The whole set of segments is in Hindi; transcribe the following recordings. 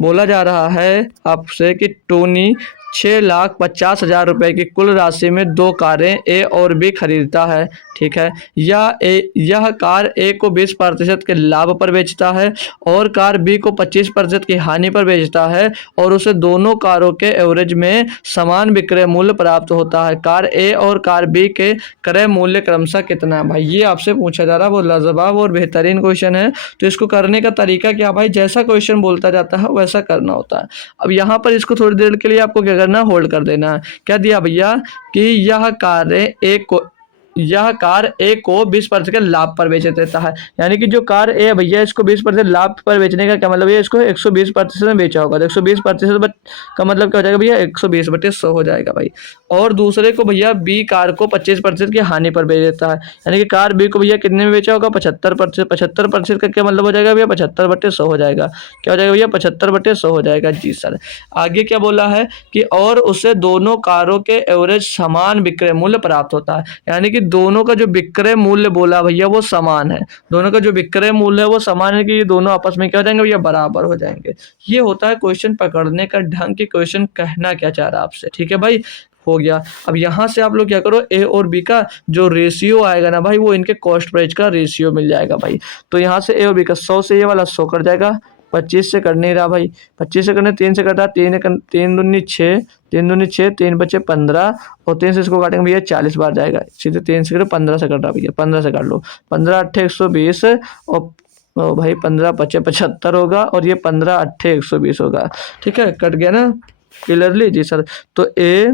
बोला जा रहा है आपसे कि टोनी 6,50,000 रुपए की कुल राशि में 2 कारें ए और बी खरीदता है। ठीक है, यह कार ए को 20% के लाभ पर बेचता है और कार बी को 25% की हानि पर बेचता है और उसे दोनों कारों के एवरेज में समान विक्रय मूल्य प्राप्त होता है। कार ए और कार बी के क्रय मूल्य क्रमशः कितना है? भाई ये आपसे पूछा जा रहा है, वो लाजवाब और बेहतरीन क्वेश्चन है। तो इसको करने का तरीका क्या भाई, जैसा क्वेश्चन बोलता जाता है वैसा करना होता है। अब यहाँ पर इसको थोड़ी देर के लिए आपको क्या करना है, होल्ड कर देना है। क्या दिया भैया कि यह कार ए को 20% के लाभ पर बेच देता है। यानी कि जो कार ए भैया इसको 20% लाभ पर बेचने का क्या मतलब है, इसको 120% में बेचा होगा। तो 120% का मतलब क्या हो जाएगा भैया, 120/100 हो जाएगा भाई। और दूसरे को भैया बी कार को 25% की हानि पर बेच देता है। यानी कि कार बी को भैया कितने में बेचा होगा, 75%। 75% का क्या मतलब हो जाएगा भैया, 75/100 हो जाएगा। क्या हो जाएगा भैया, 75/100 हो जाएगा। जी सर। आगे क्या बोला है कि और उसे दोनों कारों के एवरेज समान विक्रय मूल्य प्राप्त होता है। यानी कि दोनों का जो विक्रय मूल्य बोला भैया वो समान है। दोनों का जो विक्रय मूल्य है वो समान है कि ये दोनों आपस में क्या हो जाएंगे भैया, बराबर हो जाएंगे। ये होता है क्वेश्चन पकड़ने का ढंग, की क्वेश्चन कहना क्या चाह रहा है आपसे। ठीक है भाई, हो गया। अब यहाँ से आप लोग क्या करो, ए और बी का जो रेशियो आएगा ना भाई, वो इनके कॉस्ट प्राइस का रेशियो मिल जाएगा भाई। तो यहाँ से ए और बी का 100 से ये वाला 100 कर जाएगा, 25 से कर नहीं रहा भाई, 25 से करने 3 से कटा, 3 दूनी 6, 3 दूनी 6, 3 बचे 15 और 3 से इसको काटेंगे भैया 40 बार जाएगा। सीधे 3 से करो, 15 से कट रहा भैया, 15 से काट लो, 15 8 120 और भाई 15 पचे 75 होगा और ये 15 8 120 होगा। ठीक है, कट गया ना क्लियरली। जी सर। तो ए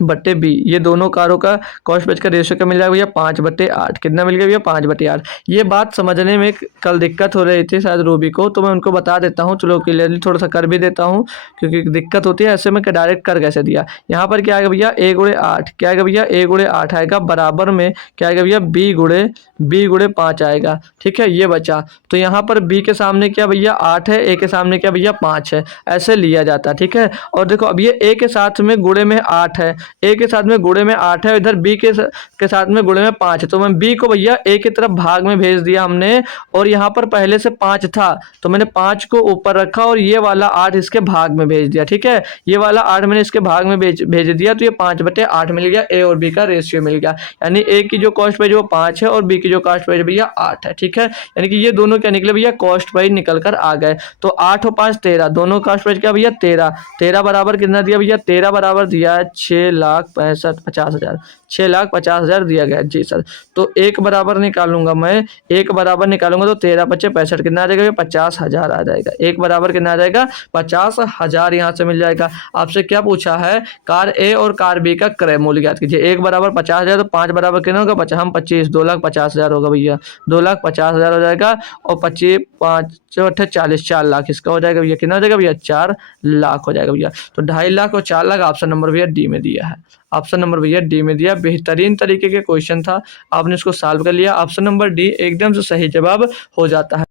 बट्टे बी, ये दोनों कारों का कॉस्ट प्राइस का रेशियो क्या मिल जाएगा भैया, 5/8। कितना मिल गया भैया, 5/8। ये बात समझने में कल दिक्कत हो रही थी शायद रूबी को, तो मैं उनको बता देता हूँ, चलो क्लियरली थोड़ा सा कर भी देता हूँ क्योंकि दिक्कत होती है। ऐसे में डायरेक्ट कर कैसे दिया। यहाँ पर क्या आएगा भैया, a×8 क्या आएगा भैया, a×8 आएगा, बराबर में क्या आएगा भैया, b×5 आएगा। ठीक है, ये बचा। तो यहाँ पर b के सामने क्या भैया 8 है, a के सामने क्या भैया 5 है, ऐसे लिया जाता है। ठीक है, और देखो अब ये a के साथ में गुणे में 8 है, ए के साथ में गुणे में 8 है, इधर बी के साथ में गुणे में 5 है। तो मैं बी को भैया ए की तरफ भाग में भेज दिया हमने, और यहाँ पर पहले से 5 था तो मैंने 5 को ऊपर रखा और ये वाला 8 इसके भाग में भेज दिया। ठीक है, ये वाला 8 मैंने इसके भाग में भेज दिया, तो ये 5/8 मिल गया। ए और बी का रेशियो मिल गया। यानी ए की जो कॉस्ट प्राइस वो 5 है और बी की जो कॉस्ट प्राइस भैया 8 है। ठीक है, यानी कि ये दोनों क्या निकले भैया, कॉस्ट प्राइस निकल कर आ गए। तो 8 और 5 13, दोनों कॉस्ट प्राइस क्या भैया 13। 13 बराबर कितना दिया भैया, 13 बराबर दिया है 6,65,000, 6,50,000 दिया गया। जी सर। तो एक बराबर निकालूंगा मैं, एक बराबर निकालूंगा तो 13 × 5 = 65 कितना आ जाएगा, 50,000 आ जाएगा। एक बराबर कितना आ जाएगा, 50,000 यहाँ से मिल जाएगा। आपसे क्या पूछा है, कार ए और कार बी का क्रय मूल्य ज्ञात कीजिए। एक बराबर 50,000 तो 5 बराबर कितना होगा, 25, 2,50,000 होगा भैया, 2,50,000 हो जाएगा। और 25 5 40, 4 लाख इसका हो जाएगा भैया, कितना हो जाएगा भैया, 4 लाख हो जाएगा भैया। तो 2.5 लाख और 4 लाख ऑप्शन नंबर भैया डी में दिया है। ऑप्शन नंबर भैया डी में दिया। बेहतरीन तरीके के क्वेश्चन था, आपने इसको सॉल्व कर लिया। ऑप्शन नंबर डी एकदम से सही जवाब हो जाता है।